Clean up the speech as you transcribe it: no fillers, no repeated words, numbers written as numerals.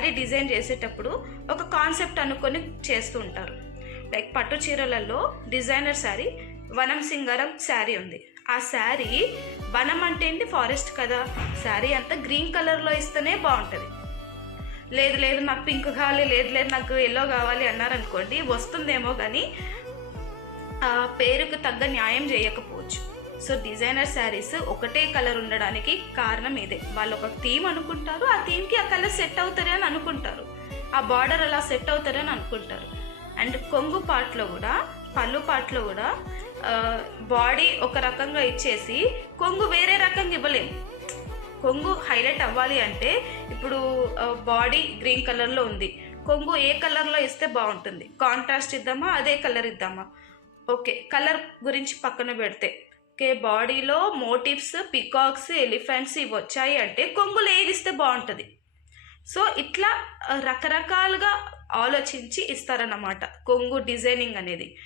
Sari design చేసేటప్పుడు ఒక concept అనుకొని చేస్తూ ఉంటారు. లైక్ పట్టు చీరలలో డిజైనర్ శారీ వనం సింగారం శారీ ఉంది. ఆ శారీ వనం అంటే ఏంటి, ఫారెస్ట్ కదా. శారీ అంతా గ్రీన్ కలర్లో ఇస్తేనే బాగుంటుంది. లేదు లేదు నాకు పింక్ కావాలి, లేదు లేదు నాకు ఎల్లో కావాలి అన్నారనుకోండి, వస్తుందేమో కానీ పేరుకు తగ్గ న్యాయం చేయకపోవచ్చు. సో డిజైనర్ శారీస్ ఒకటే కలర్ ఉండడానికి కారణం ఇదే. వాళ్ళు ఒక థీమ్ అనుకుంటారు, ఆ థీమ్కి ఆ కలర్ సెట్ అవుతుంది అని అనుకుంటారు, ఆ బార్డర్ అలా సెట్ అవుతారని అనుకుంటారు. అండ్ కొంగు పార్ట్లో కూడా, పళ్ళు పార్ట్లో కూడా బాడీ ఒక రకంగా ఇచ్చేసి కొంగు వేరే రకంగా ఇవ్వలేము. కొంగు హైలైట్ అవ్వాలి అంటే ఇప్పుడు బాడీ గ్రీన్ కలర్లో ఉంది, కొంగు ఏ కలర్లో ఇస్తే బాగుంటుంది, కాంట్రాస్ట్ ఇద్దామా అదే కలర్ ఇద్దామా, ఓకే కలర్ గురించి పక్కన పెడితే ఓకే బాడీలో మోటివ్స్ పికాక్స్ ఎలిఫెంట్స్ ఇవి వచ్చాయి అంటే కొంగులు ఏది ఇస్తే బాగుంటుంది. సో ఇట్లా రకరకాలుగా ఆలోచించి ఇస్తారన్నమాట కొంగు డిజైనింగ్ అనేది.